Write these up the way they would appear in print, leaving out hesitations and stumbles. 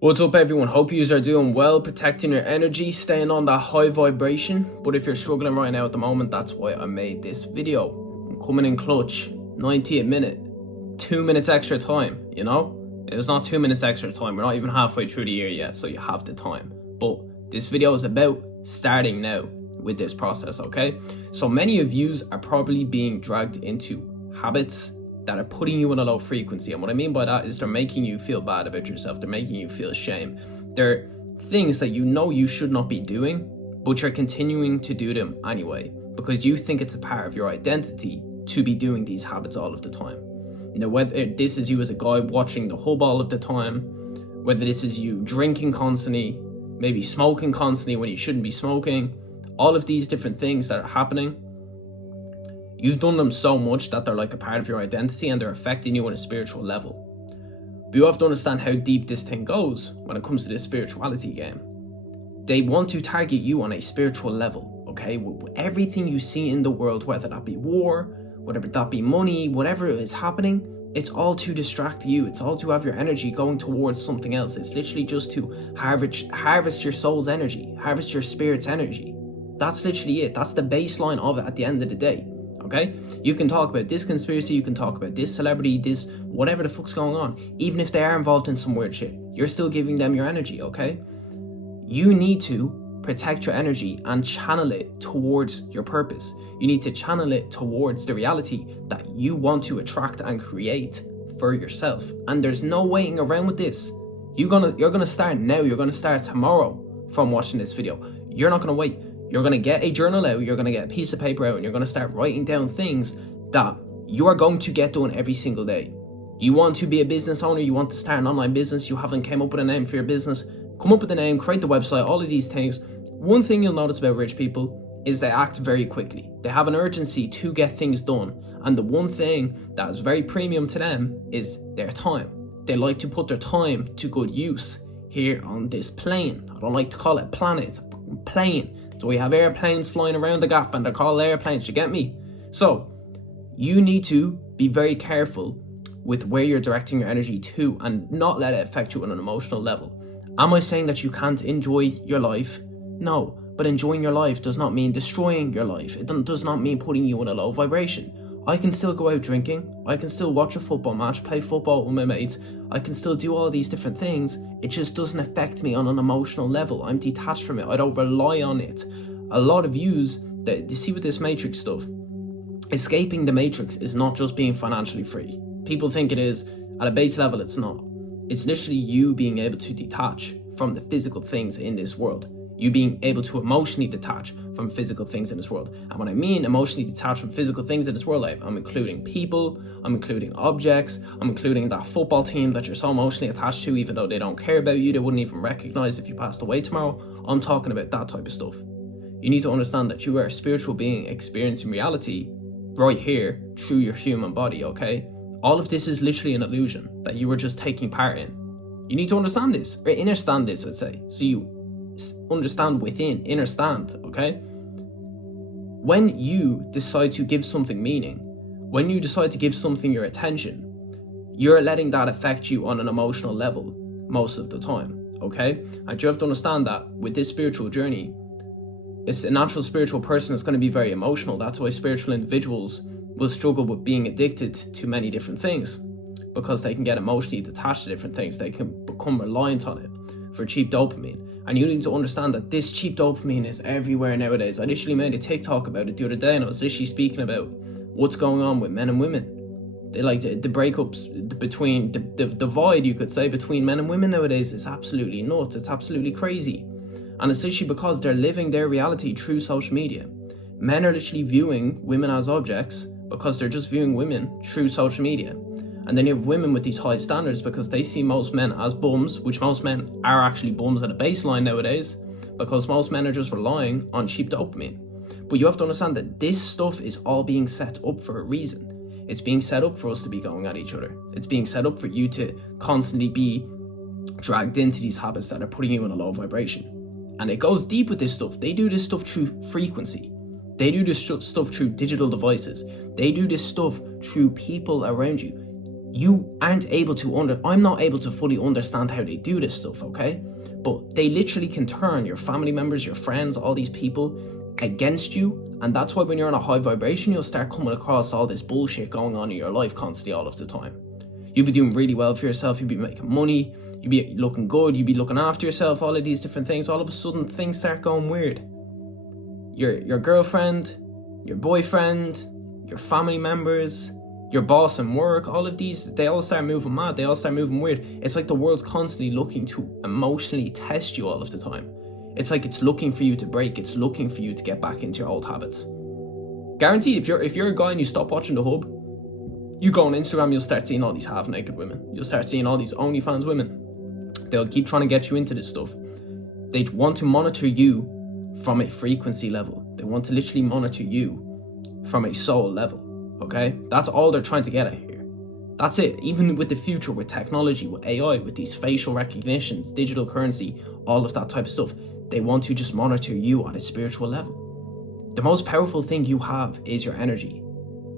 What's up, everyone? Hope you are doing well, protecting your energy, staying on that high vibration. But if you're struggling right now at the moment, that's why I made this video. I'm coming in clutch, 90 a minute, 2 minutes extra time, you know? It's not 2 minutes extra time, we're not even halfway through the year yet, so you have the time. But this video is about starting now with this process, okay? So many of yous are probably being dragged into habits that are putting you on a low frequency. And what I mean by that is they're making you feel bad about yourself. They're making you feel shame. They're things that you know you should not be doing, but you're continuing to do them anyway, because you think it's a part of your identity to be doing these habits all of the time. Now, whether this is you as a guy watching the hub all of the time, whether this is you drinking constantly, maybe smoking constantly when you shouldn't be smoking, all of these different things that are happening, you've done them so much that they're like a part of your identity and they're affecting you on a spiritual level. But you have to understand how deep this thing goes when it comes to this spirituality game. They want to target you on a spiritual level, okay? Everything you see in the world, whether that be war, whether that be money, whatever is happening, it's all to distract you. It's all to have your energy going towards something else. It's literally just to harvest your soul's energy, harvest your spirit's energy. That's literally it. That's the baseline of it at the end of the day. Okay, you can talk about this conspiracy, you can talk about this celebrity, this whatever the fuck's going on. Even if they are involved in some weird shit, you're still giving them your energy, okay? You need to protect your energy and channel it towards your purpose. You need to channel it towards the reality that you want to attract and create for yourself. And there's no waiting around with this. You're gonna start now. You're gonna start tomorrow from watching this video. You're not gonna wait. You're going to get a journal out, you're going to get a piece of paper out, and you're going to start writing down things that you are going to get done every single day. You want to be a business owner, you want to start an online business, you haven't came up with a name for your business, come up with a name, create the website, all of these things. One thing you'll notice about rich people is they act very quickly. They have an urgency to get things done. And the one thing that is very premium to them is their time. They like to put their time to good use here on this plane. I don't like to call it planet, it's a plane. So we have airplanes flying around the gap and they're called airplanes, you get me? So you need to be very careful with where you're directing your energy to and not let it affect you on an emotional level. Am I saying that you can't enjoy your life? No, but enjoying your life does not mean destroying your life. It does not mean putting you on a low vibration. I can still go out drinking. I can still watch a football match, play football with my mates. I can still do all these different things. It just doesn't affect me on an emotional level. I'm detached from it. I don't rely on it. A lot of yous, you see with this matrix stuff, escaping the matrix is not just being financially free. People think it is. At a base level, it's not. It's literally you being able to detach from the physical things in this world. You being able to emotionally detach from physical things in this world. And when I mean emotionally detached from physical things in this world, I'm including people, I'm including objects, I'm including that football team that you're so emotionally attached to, even though they don't care about you, they wouldn't even recognize if you passed away tomorrow. I'm talking about that type of stuff. You need to understand that you are a spiritual being experiencing reality right here through your human body, okay? All of this is literally an illusion that you were just taking part in. You need to understand this, or understand this, I'd say, so you understand within, understand, okay? When you decide to give something meaning, when you decide to give something your attention, you're letting that affect you on an emotional level most of the time, okay? And you have to understand that with this spiritual journey, it's a natural spiritual person is going to be very emotional. That's why spiritual individuals will struggle with being addicted to many different things, because they can get emotionally detached to different things. They can become reliant on it for cheap dopamine. And you need to understand that this cheap dopamine is everywhere nowadays. I literally made a TikTok about it the other day, and I was literally speaking about what's going on with men and women. They like the breakups between the divide, you could say, between men and women nowadays is absolutely nuts. It's absolutely crazy. And it's literally because they're living their reality through social media. Men are literally viewing women as objects because they're just viewing women through social media. And then you have women with these high standards because they see most men as bums, which most men are actually bums at a baseline nowadays, because most men are just relying on cheap dopamine. But you have to understand that this stuff is all being set up for a reason. It's being set up for us to be going at each other. It's being set up for you to constantly be dragged into these habits that are putting you in a low vibration. And it goes deep with this stuff. They do this stuff through frequency. They do this stuff through digital devices. They do this stuff through people around you. you aren't able to I'm not able to fully understand how they do this stuff, okay? But they literally can turn your family members, your friends, all these people against you. And that's why when you're on a high vibration, you'll start coming across all this bullshit going on in your life constantly all of the time. You'll be doing really well for yourself, you'll be making money, you'll be looking good, you'll be looking after yourself, all of these different things. All of a sudden things start going weird. Your girlfriend, your boyfriend, your family members, your boss in work, all of these, they all start moving mad, they all start moving weird. It's like the world's constantly looking to emotionally test you all of the time. It's like it's looking for you to break, it's looking for you to get back into your old habits. Guaranteed, if you're a guy and you stop watching The Hub, you go on Instagram, you'll start seeing all these half-naked women. You'll start seeing all these OnlyFans women. They'll keep trying to get you into this stuff. They want to monitor you from a frequency level. They want to literally monitor you from a soul level. Okay, that's all they're trying to get at here. That's it. Even with the future, with technology, with AI, with these facial recognitions, digital currency, all of that type of stuff, they want to just monitor you on a spiritual level. The most powerful thing you have is your energy.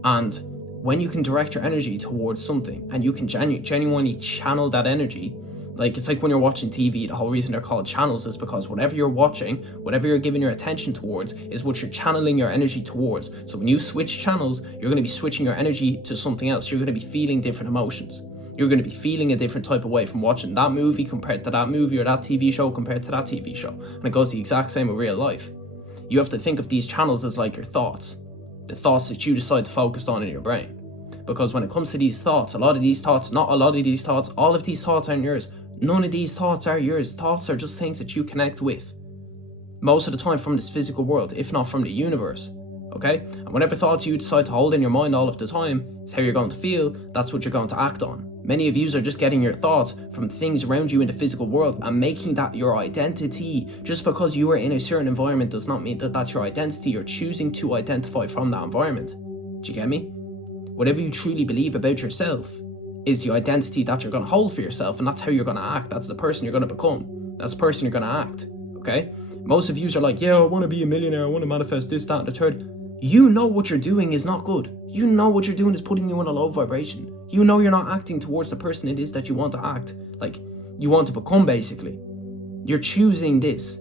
And when you can direct your energy towards something and you can genuinely channel that energy, like it's like when you're watching TV, the whole reason they're called channels is because whatever you're watching, whatever you're giving your attention towards is what you're channeling your energy towards. So when you switch channels, you're going to be switching your energy to something else. You're going to be feeling different emotions. You're going to be feeling a different type of way from watching that movie compared to that movie, or that TV show compared to that TV show. And it goes the exact same with real life. You have to think of these channels as like your thoughts, the thoughts that you decide to focus on in your brain. Because when it comes to these thoughts, all of these thoughts aren't yours. None of these thoughts are yours. Thoughts are just things that you connect with. Most of the time from this physical world, if not from the universe. Okay? And whatever thoughts you decide to hold in your mind all of the time is how you're going to feel. That's what you're going to act on. Many of you are just getting your thoughts from things around you in the physical world and making that your identity. Just because you are in a certain environment does not mean that that's your identity. You're choosing to identify from that environment. Do you get me? Whatever you truly believe about yourself is the identity that you're going to hold for yourself, and that's how you're going to act. That's the person you're going to become. That's the person you're going to act. Okay? Most of you are like, yeah, I want to be a millionaire, I want to manifest this, that, and the third. You know what you're doing is not good. You know what you're doing is putting you in a low vibration. You know you're not acting towards the person it is that you want to act, like you want to become, basically. You're choosing this.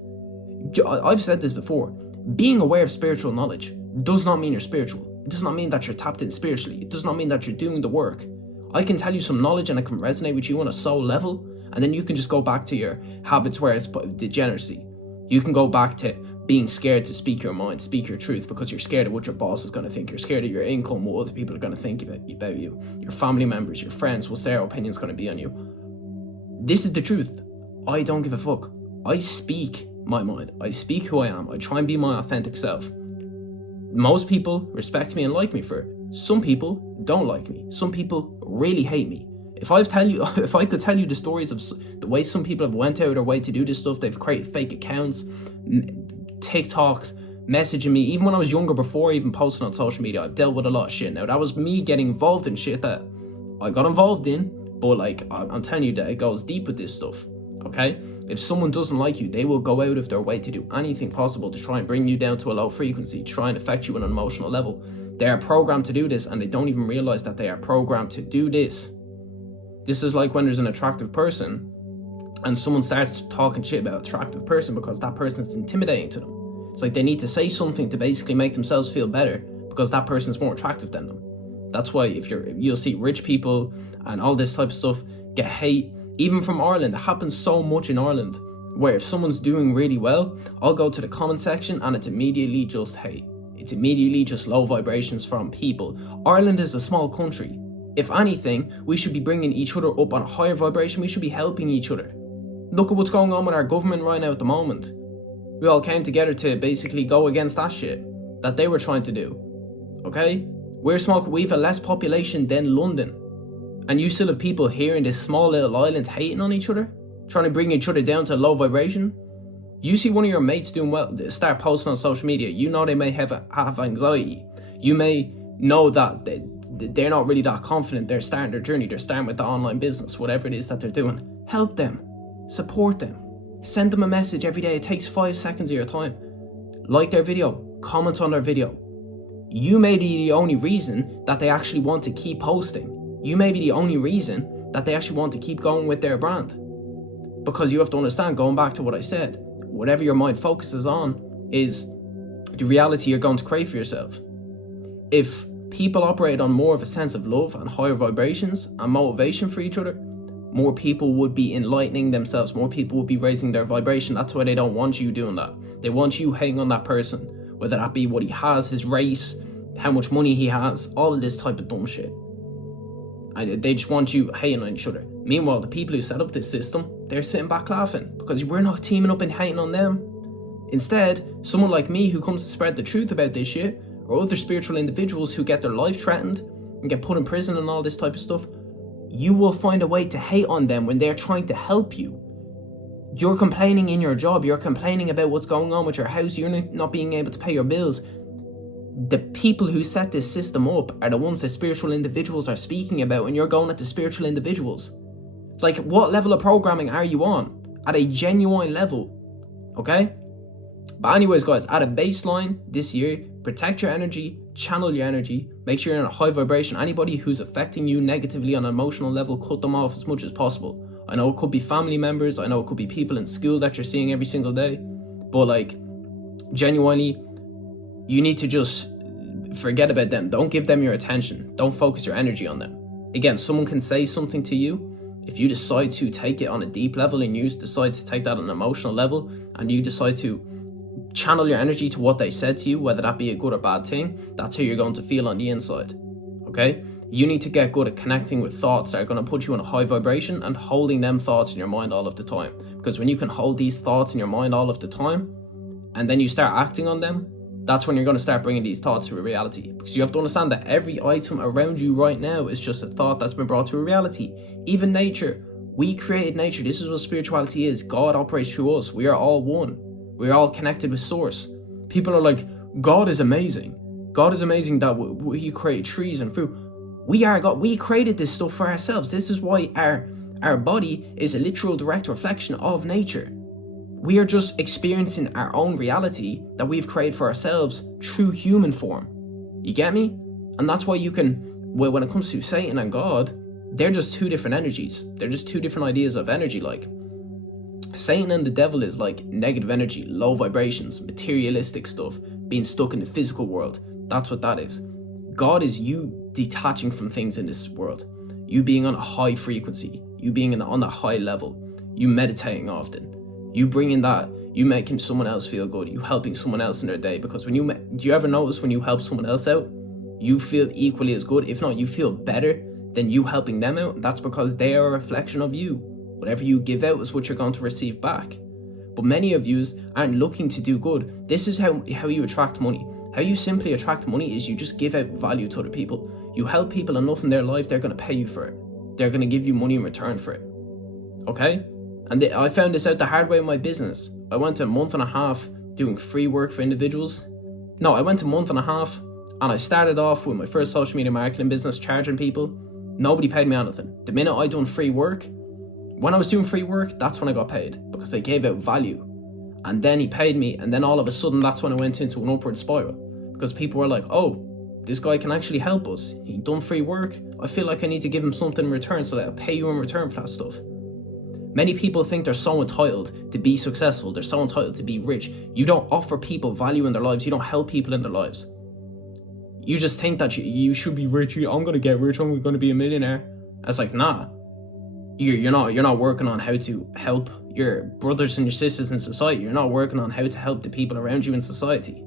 I've said this before. Being aware of spiritual knowledge does not mean you're spiritual. It does not mean that you're tapped in spiritually. It does not mean that you're doing the work. I can tell you some knowledge and it can resonate with you on a soul level, and then you can just go back to your habits where it's degeneracy. You can go back to being scared to speak your mind, speak your truth, because you're scared of what your boss is going to think. You're scared of your income, what other people are going to think about you, your family members, your friends, what's their opinion's going to be on you. This is the truth. I don't give a fuck. I speak my mind. I speak who I am. I try and be my authentic self. Most people respect me and like me for it. Some people don't like me. Some people really hate me. If I could tell you the stories of the way some people have went out of their way to do this stuff, they've created fake accounts, TikToks, messaging me. Even when I was younger, before even posting on social media, I've dealt with a lot of shit. Now, that was me getting involved in shit that I got involved in, but like, I'm telling you that it goes deep with this stuff, okay? If someone doesn't like you, they will go out of their way to do anything possible to try and bring you down to a low frequency, try and affect you on an emotional level. They are programmed to do this, and they don't even realize that they are programmed to do this. This is like when there's an attractive person and someone starts talking shit about an attractive person because that person's intimidating to them. It's like they need to say something to basically make themselves feel better because that person's more attractive than them. That's why you'll see rich people and all this type of stuff get hate, even from Ireland. It happens so much in Ireland, where if someone's doing really well, I'll go to the comment section and it's immediately just hate. It's immediately just low vibrations from people. Ireland is a small country. If anything, we should be bringing each other up on a higher vibration. We should be helping each other. Look at what's going on with our government right now at the moment. We all came together to basically go against that shit that they were trying to do. Okay? We're small. We have a less population than London. And you still have people here in this small little island hating on each other, trying to bring each other down to low vibration. You see one of your mates doing well, start posting on social media, you know they may have anxiety. You may know that they're not really that confident. They're starting their journey. They're starting with the online business, whatever it is that they're doing. Help them. Support them. Send them a message every day. It takes 5 seconds of your time. Like their video. Comment on their video. You may be the only reason that they actually want to keep posting. You may be the only reason that they actually want to keep going with their brand. Because you have to understand, going back to what I said, whatever your mind focuses on is the reality you're going to create for yourself. If people operate on more of a sense of love and higher vibrations and motivation for each other, more people would be enlightening themselves, more people would be raising their vibration. That's why they don't want you doing that. They want you hating on that person, whether that be what he has, his race, how much money he has, all of this type of dumb shit. And they just want you hating on each other. Meanwhile, the people who set up this system, they're sitting back laughing because we're not teaming up and hating on them. Instead, someone like me who comes to spread the truth about this shit, or other spiritual individuals who get their life threatened and get put in prison and all this type of stuff, you will find a way to hate on them when they're trying to help you. You're complaining in your job, you're complaining about what's going on with your house, you're not being able to pay your bills. The people who set this system up are the ones that spiritual individuals are speaking about, and you're going at the spiritual individuals. Like, what level of programming are you on? At a genuine level, okay? But anyways, guys, at a baseline this year, protect your energy, channel your energy, make sure you're in a high vibration. Anybody who's affecting you negatively on an emotional level, cut them off as much as possible. I know it could be family members, I know it could be people in school that you're seeing every single day, but like, genuinely, you need to just forget about them. Don't give them your attention. Don't focus your energy on them. Again, someone can say something to you. If you decide to take it on a deep level and you decide to take that on an emotional level and you decide to channel your energy to what they said to you, whether that be a good or bad thing, that's how you're going to feel on the inside, okay? You need to get good at connecting with thoughts that are going to put you in a high vibration and holding them thoughts in your mind all of the time. Because when you can hold these thoughts in your mind all of the time and then you start acting on them, that's when you're going to start bringing these thoughts to a reality. Because you have to understand that every item around you right now is just a thought that's been brought to a reality. Even nature. We created nature. This is what spirituality is. God operates through us. We are all one. We're all connected with source. People are like, God is amazing. God is amazing that we create trees and fruit. We are God. We created this stuff for ourselves. This is why our body is a literal direct reflection of nature. We are just experiencing our own reality that we've created for ourselves through human form. You get me? And that's why you can, well, when it comes to Satan and God, they're just two different energies. They're just two different ideas of energy. Like, Satan and the devil is like negative energy, low vibrations, materialistic stuff, being stuck in the physical world. That's what that is. God is you detaching from things in this world. You being on a high frequency. You being on that high level. You meditating often. You bringing that, you making someone else feel good, you helping someone else in their day. Because when do you ever notice when you help someone else out, you feel equally as good, if not you feel better than you helping them out? That's because they are a reflection of you. Whatever you give out is what you're going to receive back. But many of you aren't looking to do good. This is how you attract money. How you simply attract money is you just give out value to other people. You help people enough in their life, they're going to pay you for it. They're going to give you money in return for it. Okay? And I found this out the hard way in my business. I went a month and a half doing free work for individuals. No, I went a month and a half and I started off with my first social media marketing business, charging people. Nobody paid me anything. The minute I done free work, when I was doing free work, that's when I got paid because I gave out value. And then he paid me, and then all of a sudden that's when I went into an upward spiral because people were like, oh, this guy can actually help us. He done free work. I feel like I need to give him something in return, so that I'll pay you in return for that stuff. Many people think they're so entitled to be successful. They're so entitled to be rich. You don't offer people value in their lives. You don't help people in their lives. You just think that you should be rich. I'm going to get rich. I'm going to be a millionaire. And it's like, nah. You're not working on how to help your brothers and your sisters in society. You're not working on how to help the people around you in society.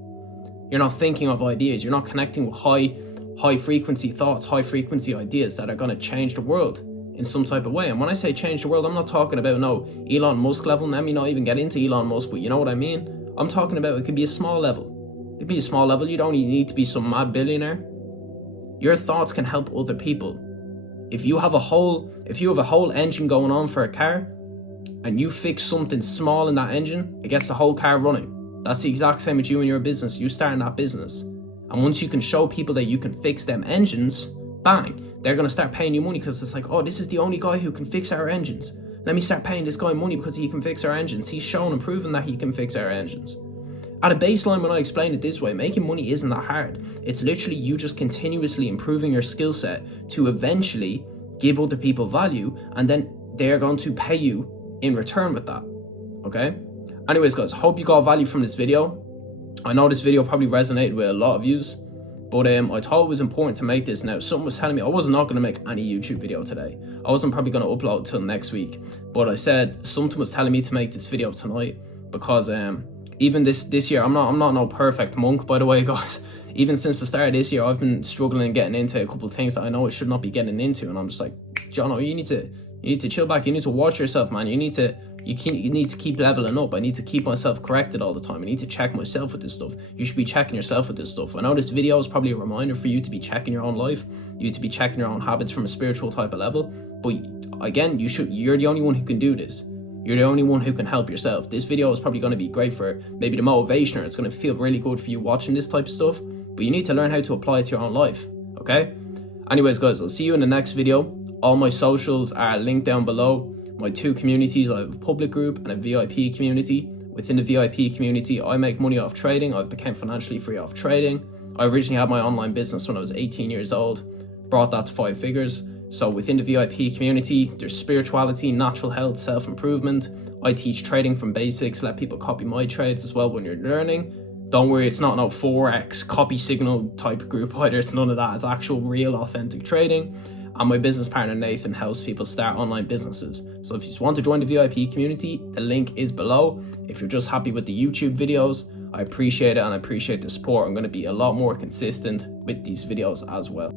You're not thinking of ideas. You're not connecting with high frequency thoughts, high frequency ideas that are going to change the world in some type of way. And when I say change the world, I'm not talking about Elon Musk level. Let me not even get into Elon Musk, but you know what I mean? I'm talking about it could be a small level. It could be a small level. You don't need to be some mad billionaire. Your thoughts can help other people. If you have a whole engine going on for a car and you fix something small in that engine, it gets the whole car running. That's the exact same with you and your business. You starting that business. And once you can show people that you can fix them engines, bang, they're going to start paying you money because it's like, oh, this is the only guy who can fix our engines. Let me start paying this guy money because he can fix our engines. He's shown and proven that he can fix our engines. At a baseline, when I explain it this way, making money isn't that hard. It's literally you just continuously improving your skill set to eventually give other people value, and then they're going to pay you in return with that. Okay? Anyways, guys, hope you got value from this video. I know this video probably resonated with a lot of yous, but I thought it was important to make this now. Something was telling me I was not going to make any YouTube video today. I wasn't probably going to upload till next week, but I said something was telling me to make this video tonight, because even this year, I'm not no perfect monk, by the way, guys. Even since the start of this year, I've been struggling getting into a couple of things that I know I should not be getting into, and I'm just like, Jono, you need to chill back. You need to watch yourself, man. You need to keep leveling up. I need to keep myself corrected all the time. I need to check myself with this stuff. You should be checking yourself with this stuff. I know this video is probably a reminder for you to be checking your own life, you to be checking your own habits from a spiritual type of level. But again, you're the only one who can do this. You're the only one who can help yourself. This video is probably going to be great for maybe the motivation, or it's going to feel really good for you watching this type of stuff, but you need to learn how to apply it to your own life, okay? Anyways, guys, I'll see you in the next video. All my socials are linked down below. My two communities, I have a public group and a VIP community. Within the VIP community, I make money off trading. I've become financially free off trading. I originally had my online business when I was 18 years old, brought that to 5 figures. So within the VIP community, there's spirituality, natural health, self-improvement. I teach trading from basics, let people copy my trades as well when you're learning. Don't worry, it's not no Forex, copy signal type group either. It's none of that. It's actual, real, authentic trading. And my business partner, Nathan, helps people start online businesses. So if you just want to join the VIP community, the link is below. If you're just happy with the YouTube videos, I appreciate it, and I appreciate the support. I'm going to be a lot more consistent with these videos as well.